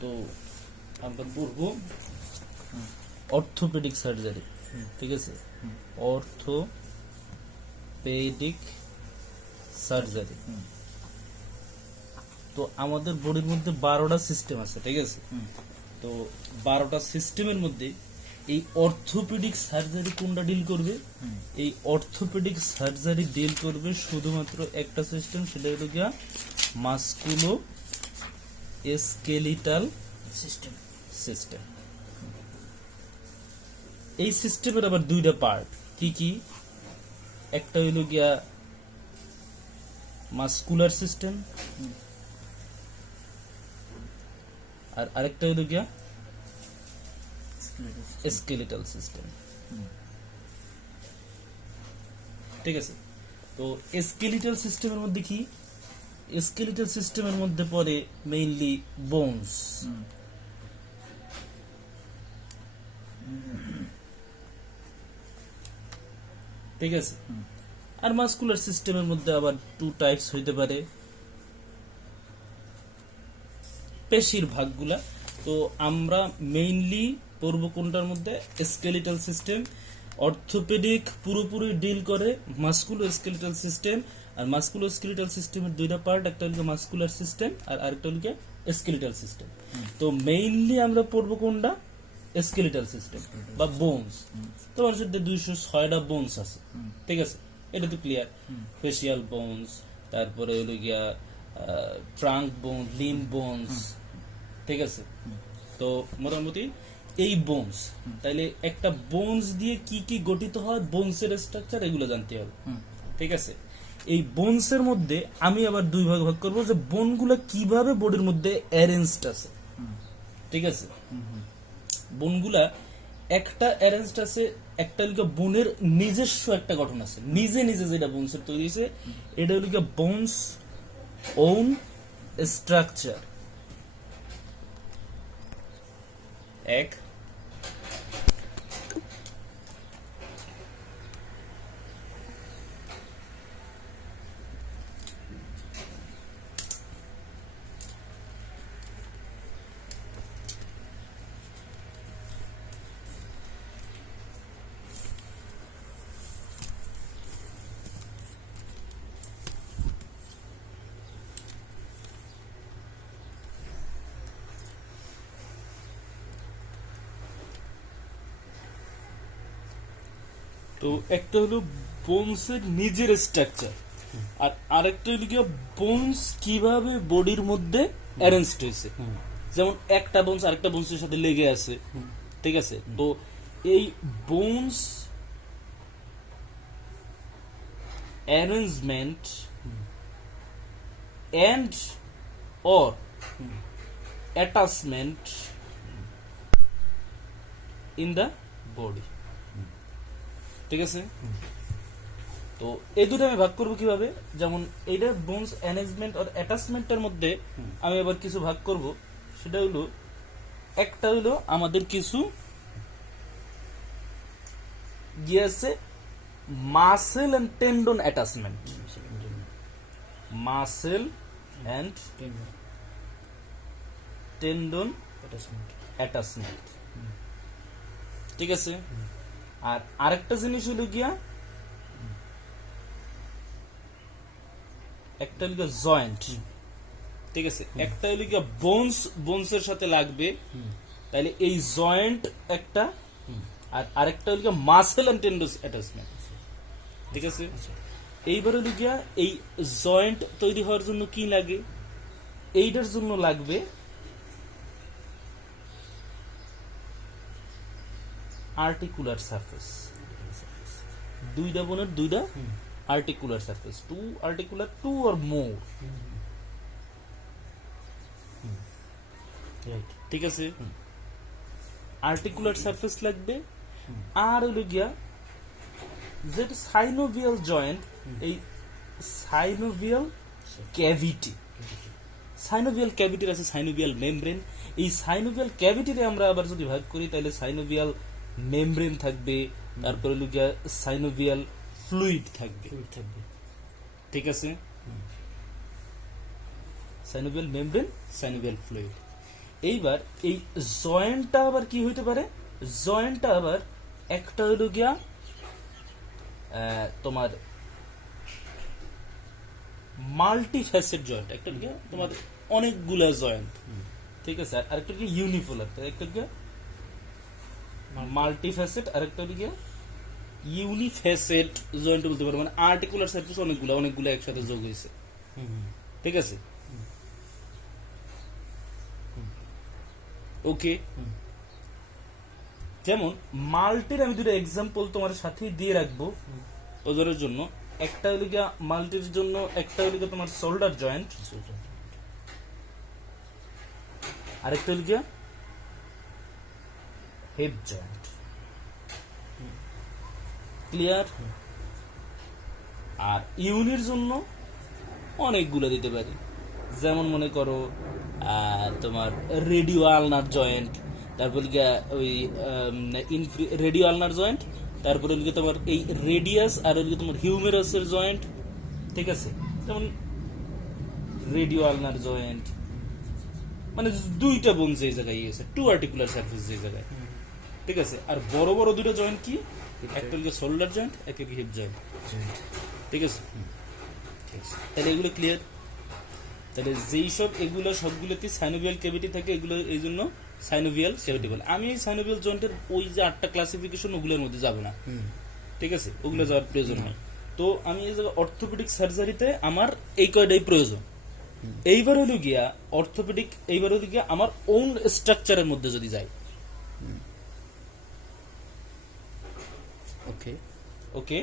তো আমরা পড়বো অর্থোপেডিক সার্জারি, ঠিক আছে? Orthopaedic surgery. তো আমাদের বডির মধ্যে 12টা সিস্টেম আছে, ঠিক আছে? তো 12টা সিস্টেমের মধ্যে এই অর্থোপেডিক সার্জারি কোনটা ডিল করবে? এই অর্থোপেডিক সার্জারি ডিল করবে শুধুমাত্র একটা সিস্টেম, সেটা হলো গিয়া মাসকুলো স্কেলিটাল সিস্টেম। এই সিস্টেমের আবার দুইটা পার্ট, কি কি? একটা হইল গিয়া মাসকুলার সিস্টেম, আর আরেকটা হইল গিয়া স্কেলিটাল সিস্টেম, ঠিক আছে? তো স্কেলিটাল সিস্টেমের মধ্যে কি? স্কেলিটাল সিস্টেমের মধ্যে পড়ে মেইনলি বোনস, ঠিক আছে? আর মাসকুলার সিস্টেমের মধ্যে আবার 2 টাইপস হইতে পারে পেশির ভাগগুলা। তো আমরা মেইনলি পড়ব কোনটার মধ্যে? Skeletal system. অর্থোপেডিক পুরোপুরি ডিল করে মাসকুলো স্কেলিটাল সিস্টেম, আর মাসকুলো স্কেলিটাল সিস্টেমের দুইটা পার্ট, একটা হলো মাসকুলার সিস্টেম আর আরেকটা হলো স্কেলিটাল সিস্টেম। তো মেইনলি আমরা পড়ব কোনটা? স্কেলিটাল সিস্টেম বা বোনস। তো মানুষের 206টা বোনস আছে, ঠিক আছে? এটা তো ক্লিয়ার। ফেসিয়াল বোনস, তারপরে হলো গিয়া ট্রাঙ্ক বোন, লিম্ব বোনস, ঠিক আছে? তো মোটামুটি এই বোনস, তাইলে একটা বোনস দিয়ে কি কি গঠিত হয়, বোনসের স্ট্রাকচার, এগুলো জানতে হবে, ঠিক আছে? এই বোনসের মধ্যে আমি আবার 2 ভাগ ভাগ করবো, যে বোনগুলো কিভাবে বডির মধ্যে অ্যারেঞ্জড আছে, ঠিক আছে? বোনগুলা একটা অ্যারেঞ্জড আছে, একটা হলো বোনের নিজস্ব একটা গঠন আছে, নিজে নিজে যেটা বোনসের তৈরি হয়েছে, এটা হলো বোনস ওন স্ট্রাকচার। এক, তো একটা হলো বোনসের নিজের স্ট্রাকচার, আর আরেকটা হলো কি বোনস কিভাবে বডির মধ্যে অ্যারেঞ্জড হয়েছে। যেমন একটা বোনস আরেকটা বোনসের সাথে লেগে আছে, ঠিক আছে? তো এই bones arrangement and or attachment in the body, ঠিক আছে? তো এই দুটো আমি ভাগ করবো কিভাবে? যেমন এইটা বোনস অ্যারেঞ্জমেন্ট আর অ্যাটাচমেন্টের মধ্যে আমি আবার কিছু ভাগ করব। সেটা হলো, একটা হলো আমাদের কিছু গিয়েছে muscle and tendon attachment, muscle and tendon attachment, ঠিক আছে? আর আরেকটা জিনিস হলো গিয়া একটা হলো জয়েন্ট, ঠিক আছে? একটা হলো গিয়া বোনসের সাথে লাগবে, তাইলে এই জয়েন্ট একটা, আর আরেকটা হলো গিয়া মাসেল এন্ড টেন্ডন অ্যাটাচমেন্ট, ঠিক আছে? এইবার হলো গিয়া এই জয়েন্ট তৈরি হওয়ার জন্য কি লাগে? এইটার জন্য লাগবে আর্টিকুলার সারফেস, দুইটা বোনের দুইটা articular surface, 2 articular, 2 or more, ঠিক আছে? আর্টিকুলার সারফেস লাগবে। আর হলো গিয়া যেটা সাইনোভিয়াল জয়েন্ট, এই সাইনোভিয়াল ক্যাভিটি, সাইনোভিয়াল ক্যাভিটির আছে সাইনোভিয়াল মেমব্রেন। এই সাইনোভিয়াল ক্যাভিটিতে আমরা আবার যদি ভাগ করি, তাহলে সাইনোভিয়াল মেমব্রেন থাকবে, তারপরে হলো গিয়া সাইনোভিয়াল ফ্লুইড থাকবে, ঠিক আছে? Synovial membrane, synovial fluid. এইবার এই জয়েন্টটা আবার কি হইতে পারে, জয়েন্টটা আবার একটা হইল গিয়া তোমার মাল্টি ফ্যাসেট জয়েন্ট, একটা গিয়া তোমার অনেকগুলা জয়েন্ট, ঠিক আছে, আর একটা কি ইউনিপোলার, একটা গিয়া মাল্টি ফ্যাসেট, আর একটা গিয়া ইউনিফ্যাসেট জয়েন্ট বলতে পারো, মানে আর্টিকুলার সারফেস অনেকগুলো একসাথে যোগ হয়েছে, ঠিক আছে, ওকে। যেমন মাল্টির আমি দুটো এক্সাম্পল তোমার সাথে দিয়ে রাখবো ওজনের জন্য। একটা হলো গিয়া মাল্টির জন্য, একটা হলো গিয়া তোমার শোল্ডার জয়েন্ট, আরেকটা হলো গিয়া হিপ জয়েন্ট। ক্লিয়ার? আর ইউনির জন্য অনেকগুলো দিতে পারি, যেমন মনে করো তোমার রেডিও আলনার জয়েন্ট, তারপর গিয়া ওই রেডিও আলনার জয়েন্ট, তারপরে গিয়ে তোমার এই রেডিয়াস আর ওই তোমার হিউমেরাসের জয়েন্ট, ঠিক আছে, যেমন রেডিও আলনার জয়েন্ট, মানে দুইটা বোন যে জায়গায় গেছে, টু আর্টিকুলার সারফেস যে জায়গায়, ঠিক আছে। আর বড় বড় দুটো জয়েন্ট কি, একটা হলো শোল্ডার জয়েন্ট, একটা হিপ জয়েন্ট, ঠিক আছে। তাহলে এগুলো ক্লিয়ার? তাহলে যেই সব এগুলো সবগুলোতে সাইনোভিয়াল ক্যাভিটি থাকে, এগুলো এই জন্য সাইনোভিয়াল ক্যাভিটি বলে। আমি এই সাইনোভিয়াল জয়েন্টের ওই যে 8টা ক্লাসিফিকেশন ওগুলোর মধ্যে যাব না, ঠিক আছে, ওগুলো যাওয়ার প্রয়োজন হয়। তো আমি এই জায়গায় অর্থোপেডিক সার্জারিতে আমার এই কয়টাই প্রয়োজন। এইবার হলো গিয়া অর্থোপেডিক, এইবার হলো গিয়া আমার ওন স্ট্রাকচারের মধ্যে যদি যাই, ওকে ওকে,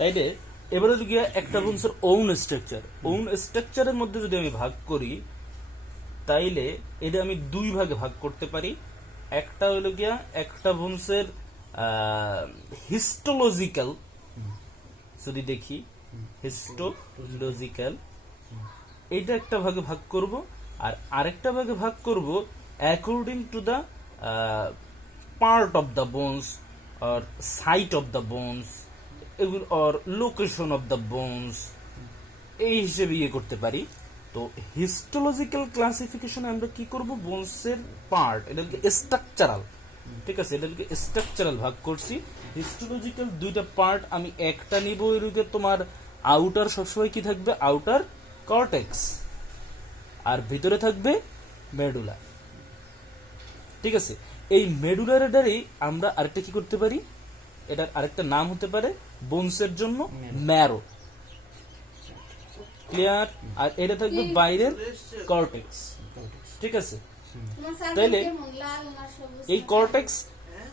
তাইলে এবারে হলো গিয়া একটা বোনসের ওন স্ট্রাকচার, ওন স্ট্রাকচারের মধ্যে যদি আমি ভাগ করি, তাইলে এটা আমি দুই ভাগে ভাগ করতে পারি। একটা হলো গিয়া একটা বোনসের হিস্টোলজিক্যাল, যদি দেখি হিস্টোলজিক্যাল, এইটা একটা ভাগে ভাগ করব, আর আরেকটা ভাগে ভাগ করব according to the part of the bones or site of the bones or location of the bones, এই হিসেবে ইয়ে করতে পারি। তো হিস্টোলজিক্যাল ক্লাসিফিকেশনে আমরা কি করব, বোনসের পার্ট, এটাকে স্ট্রাকচারাল, ঠিক আছে, এটাকে স্ট্রাকচারাল ভাগ করছি। হিস্টোলজিক্যাল দুইটা পার্ট, আমি একটা নিব, এরকে তোমার আউটার সবসময় কি থাকবে, আউটার কর্টেক্স, আর ভিতরে থাকবে মেডুলা, ঠিক আছে। এই মেডুলারেটারই আমরা আরেকটা কি করতে পারি, এটার আরেকটা নাম হতে পারে বোনসের জন্য ম্যারো, ক্লিয়ার। আর এটা থাকবে বাইরের কর্টেক্স, ঠিক আছে। তাইলে এই কর্টেক্স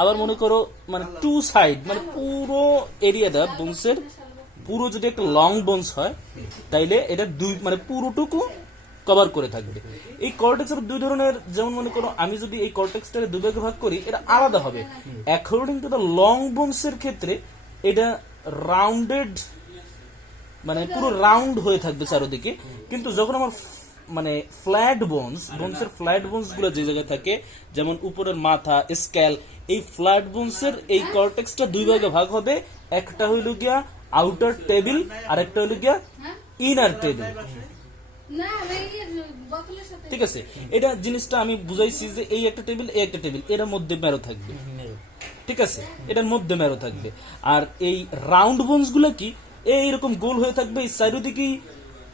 আবার মনে করো মানে টু সাইড, মানে পুরো এরিয়াটা বোনসের পুরো যদি একটা লং বোনস হয়, তাইলে এটা দুই মানে পুরোটুকু কভার করে থাকবে। এই কর্টেক্সের দুই ধরনের, যেমন মনে করো আমি যদি এই কর্টেক্সটাকে দুই ভাগে ভাগ করি, এটা আলাদা হবে according to the long bones এর ক্ষেত্রে। এটা রাউন্ডেড, মানে পুরো রাউন্ড হয়ে থাকবে চারদিকে, কিন্তু যখন আমার মানে ফ্ল্যাট বোনস, বোনসের ফ্ল্যাট বোনস গুলো যে জায়গায় থাকে, যেমন উপরের মাথা, স্ক্যাল, এই ফ্ল্যাট বোনসের এই কর্টেক্সটা দুই ভাগে ভাগ হবে। একটা হইল গিয়া আউটার টেবিল, আর একটা হইল গিয়া ইনার টেবিল, ঠিক আছে। এটা জিনিসটা আমি বুঝাইছি যে এই একটা টেবিল, এই একটা টেবিল, এর মধ্যে ম্যারো থাকবে, ঠিক আছে, এটার মধ্যে ম্যারো থাকবে। আর এই রাউন্ড বোনস গুলো কি এইরকম গোল হয়ে থাকবে, এই চারিদিকেই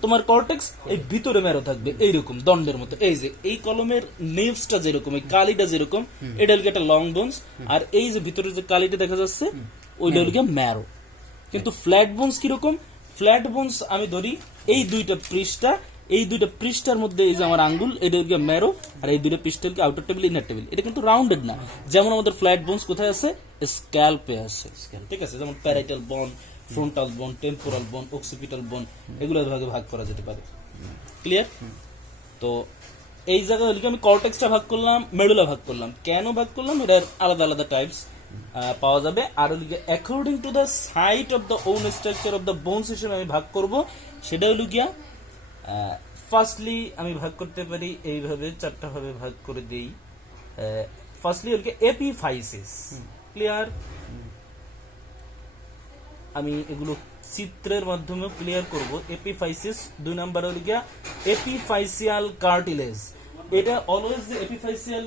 তোমার কর্টেক্স, এই ভিতরে ম্যারো থাকবে এইরকম দণ্ডের মতো। এই যে এই কলমের নেভসটা যেরকম, এই কালিটা যেরকম, এটা হলো একটা লং বোনস, আর এই যে ভিতরে যে কালিটা দেখা যাচ্ছে ওইটা হলো ম্যারো। কিন্তু ফ্ল্যাট বোনস কিরকম, ফ্ল্যাট বোনস আমি ধরি এই দুইটা পৃষ্ঠা, এই দুইটা পৃষ্ঠার মধ্যে এই যে আমার আঙ্গুল, এটা হলো ম্যারো, আর এই দুইটা পৃষ্ঠা হলো আউটার টেবিল, ইনার টেবিল। এটা কিন্তু রাউন্ডেড না, যেমন আমাদের ফ্ল্যাট বোনস কোথায় আছে, স্ক্যাল্পে আছে, ঠিক আছে, যেমন প্যারাইটাল বোন, ফ্রন্টাল বোন, টেম্পোরাল বোন, অক্সিপিটাল বোন, এগুলো ভাগে ভাগ করা যেতে পারে, ক্লিয়ার। তো এই জায়গায় আমি কর্টেক্সটা ভাগ করলাম, মেডুলা ভাগ করলাম, কেন ভাগ করলাম, এটার আলাদা আলাদা টাইপস পাওয়া যাবে। আর according to the site of the own structure of the bones হিসেবে আমি ভাগ করব, সেটা হলো গিয়া ফার্স্টলি আমি ভাগ করতে পারি এইভাবে, চারটা ভাবে ভাগ করে দেই। ফার্স্টলি হলো এপিফাইসিস, ক্লিয়ার, আমি এগুলো চিত্রের মাধ্যমে ক্লিয়ার করব। এপিফাইসিস 2 নাম্বার হলো গিয়া এপিফাইসিয়াল কার্টিলেজ। এটা অলওয়েজ যে এপিফাইসিয়াল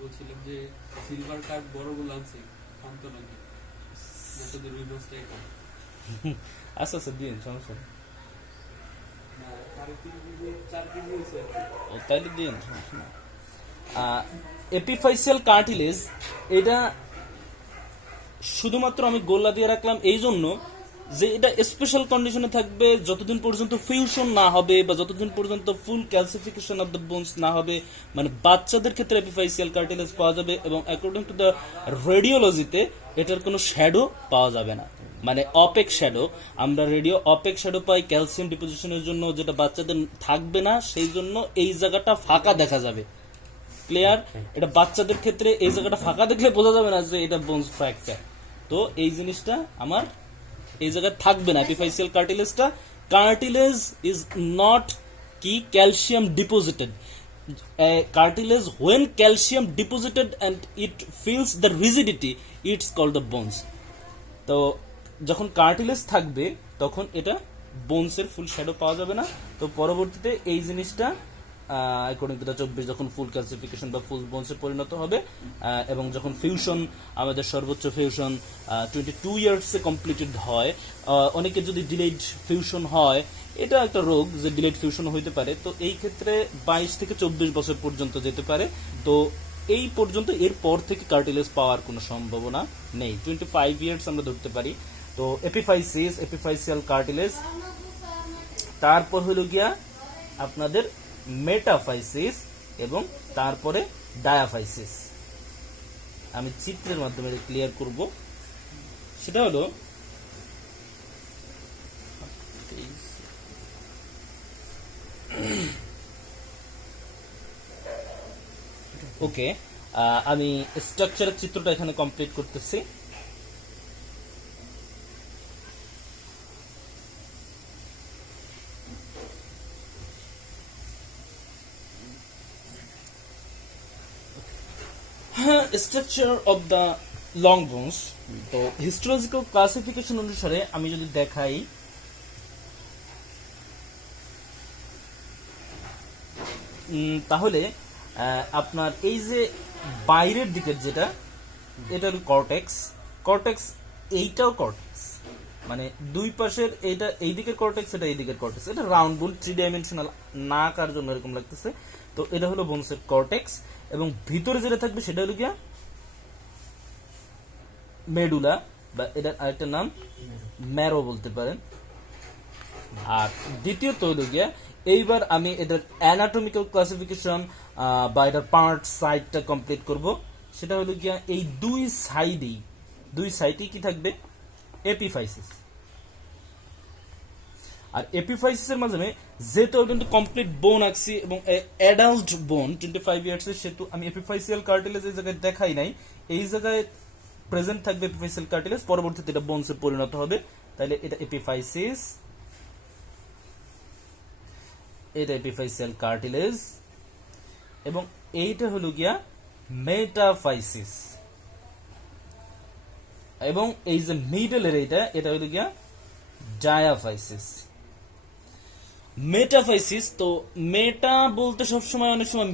বলছিলাম যে সিলভার কার্ড বড়গুলো আনছে শান্ত নাকি নাকি রুই মাছটা এটা আচ্ছা আচ্ছা দিন সমস্যা নেই। না 3.5 কেজি 4 কেজি হয়েছে ও, তাইলে দিন সমস্যা নেই। এপিফাইসিয়াল কার্টিলেজ এটা শুধুমাত্র আমি গোল্লা দিয়ে রাখলাম এই জন্য যে এটা স্পেশাল কন্ডিশনে থাকবে যতদিন পর্যন্ত ফিউশন না হবে বা যতদিন পর্যন্ত ফুল ক্যালসিফিকেশন অফ দ্য বোনস না হবে, মানে বাচ্চাদের ক্ষেত্রে এপিফাইসিয়াল কার্টিলেজ পাওয়া যাবে এবং অ্যাকর্ডিং টু দ্য রেডিওলজিতে এটার কোনো শ্যাডো পাওয়া যাবে না, মানে অপেক শ্যাডো। আমরা রেডিও অপেক শ্যাডো পাই ক্যালসিয়াম ডিপোজিশনের জন্য, যেটা বাচ্চাদের থাকবে না, সেই জন্য এই জায়গাটা ফাঁকা দেখা যাবে। ক্লিয়ার? এটা বাচ্চাদের ক্ষেত্রে এই জায়গাটা ফাঁকা দেখলে বোঝা যাবে না যে এটা বোনস ফ্র্যাকচার। তো এই জিনিসটা আমার এই জায়গায় থাকবে না। এপিফাইসিয়াল কার্টিলেজটা, কার্টিলেজ ইজ নট কি calcium deposited. Cartilage when calcium deposited and it fills the rigidity, it's called the bones. তো যখন কার্টিলেজ থাকবে তখন এটা বোনসের ফুল শ্যাডো পাওয়া যাবে না। তো পরবর্তীতে এই জিনিসটা অ্যাকর্ডিং টু দ্য 24 যখন ফুল ক্যালসিফিকেশন বা ফুল বোনসে পরিণত হবে এবং যখন ফিউশন, আমাদের সর্বোচ্চ ফিউশন 22 ইয়ার্সে কমপ্লিটেড হয়। অনেকে যদি ডিলেড ফিউশন হয়, এটা একটা রোগ যে ডিলেড ফিউশন হইতে পারে, তো এই ক্ষেত্রে 22 থেকে 24 বছর পর্যন্ত যেতে পারে। তো এই পর্যন্ত এর পর থেকে কার্টিলেজ পাওয়ার কোনো সম্ভাবনা নেই, 25 ইয়ার্স আমরা ধরতে পারি। তো এপিফাইসিস, এপিফাইসিয়াল কার্টিলেজ, তারপর হলো গিয়া আপনাদের মেটাফাইসিস এবং তারপরে ডায়াফাইসিস। আমি চিত্রের মাধ্যমে ক্লিয়ার করব। সেটা হলো ওকে, আমি স্ট্রাকচারের চিত্রটা এখানে কমপ্লিট করতেছি। Structure of the long bones. তো হিস্টোলজিক্যাল ক্লাসিফিকেশন অনুসারে আমি যদি দেখাই, তাহলে আপনার এই যে বাইরের দিকের যেটা, এটা হলো কর্টেক্স। কর্টেক্স এইটাও কর্টেক্স, মানে দুই পাশের, এইটা এই দিকের কর্টেক্স, এটা এই দিকের কর্টেক্স। এটা রাউন্ড বোন, 3 ডাইমেনশনাল না কার জন্য এরকম লাগতেছে। তো এটা হলো বোনসের কর্টেক্স এবং ভিতরে যেটা থাকবে সেটা হলো গিয়া মেডুলা, বা এটার আরেকটা নাম ম্যারো বলতে পারেন। আর দ্বিতীয়ত হলো গিয়া, এইবার আমি এটার অ্যানাটমিক্যাল ক্লাসিফিকেশন বা এটার পার্ট সাইডটা কমপ্লিট করব। সেটা হলো গিয়া এই দুই সাইডেই কি থাকবে? এপিফাইসিস। আর এপিফাইসিসের মাধ্যমে যেহেতু কিন্তু কমপ্লিট বোন আঁকছি এবং অ্যাডাল্ট বোন 25 ইয়ার্সের, সেহেতু আমি এপিফাইসিয়াল কার্টিলেজ এই জায়গায় দেখাই নাই। এই জায়গায় প্রেজেন্ট থাকবে এপিফাইসিয়াল কার্টিলেজ, পরবর্তীতে এটা বোনসে পরিণত হবে। তাহলে এটা এপিফাইসিস, এটা এপিফাইসিয়াল কার্টিলেজ, এবং এইটা হলো গিয়া মেটাফাইসিস। এবং এই যে মিডলের এটা হলো গিয়া ডায়াফাইসিস। মেটাফাইসিস, তো মেটা বলতে সবসময় অনেক সময়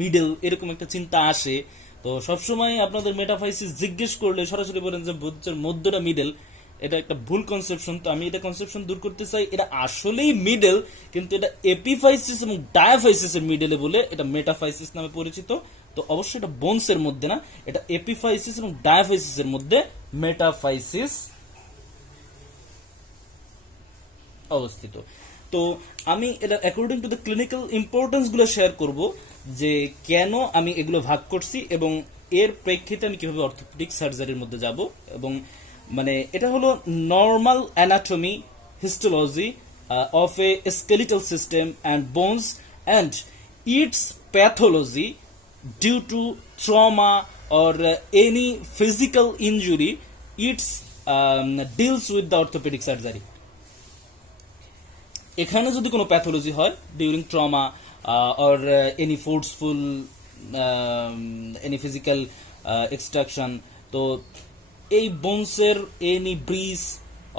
মিডল এরকম একটা চিন্তা আসে। তো সবসময় আপনাদের মেটাফাইসিস জিজ্ঞেস করলে সরাসরি বলেন যে বুদ্ধের মধ্যটা মিডল। এটা একটা ভুল কনসেপশন। তো আমি এটা কনসেপশন দূর করতে চাই। এটা আসলেই মিডল, কিন্তু এটা এপিফাইসিস এবং ডায়াফাইসিসের মিডলে বলে এটা মেটাফাইসিস নামে পরিচিত। তো অবশ্যই এটা বোনসের মধ্যে না, এটা এপিফাইসিস এবং ডায়াফাইসিসের মধ্যে মেটাফাইসিস অবস্থিত। তো আমি এটা according to the clinical importance গুলো শেয়ার করব, যে কেন আমি এগুলো ভাগ করছি এবং এর প্রেক্ষিতে আমি কিভাবে অর্থোপেডিক সার্জারির মধ্যে যাব। এবং মানে এটা হলো normal anatomy, histology of a skeletal system and bones and its pathology due to trauma or any physical injury, it deals with the orthopedic surgery. এখানে যদি কোনো প্যাথোলজি হয় during trauma or any forceful any physical extraction. তো এই বোনসের any breach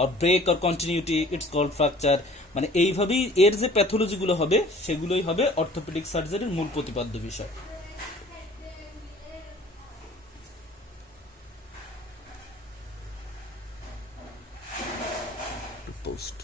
or break or continuity it's called fracture, মানে এইভাবেই এর যে প্যাথোলজিগুলো হবে সেগুলোই হবে অর্থোপেডিক সার্জারির মূল প্রতিপাদ্য বিষয়। পোস্ট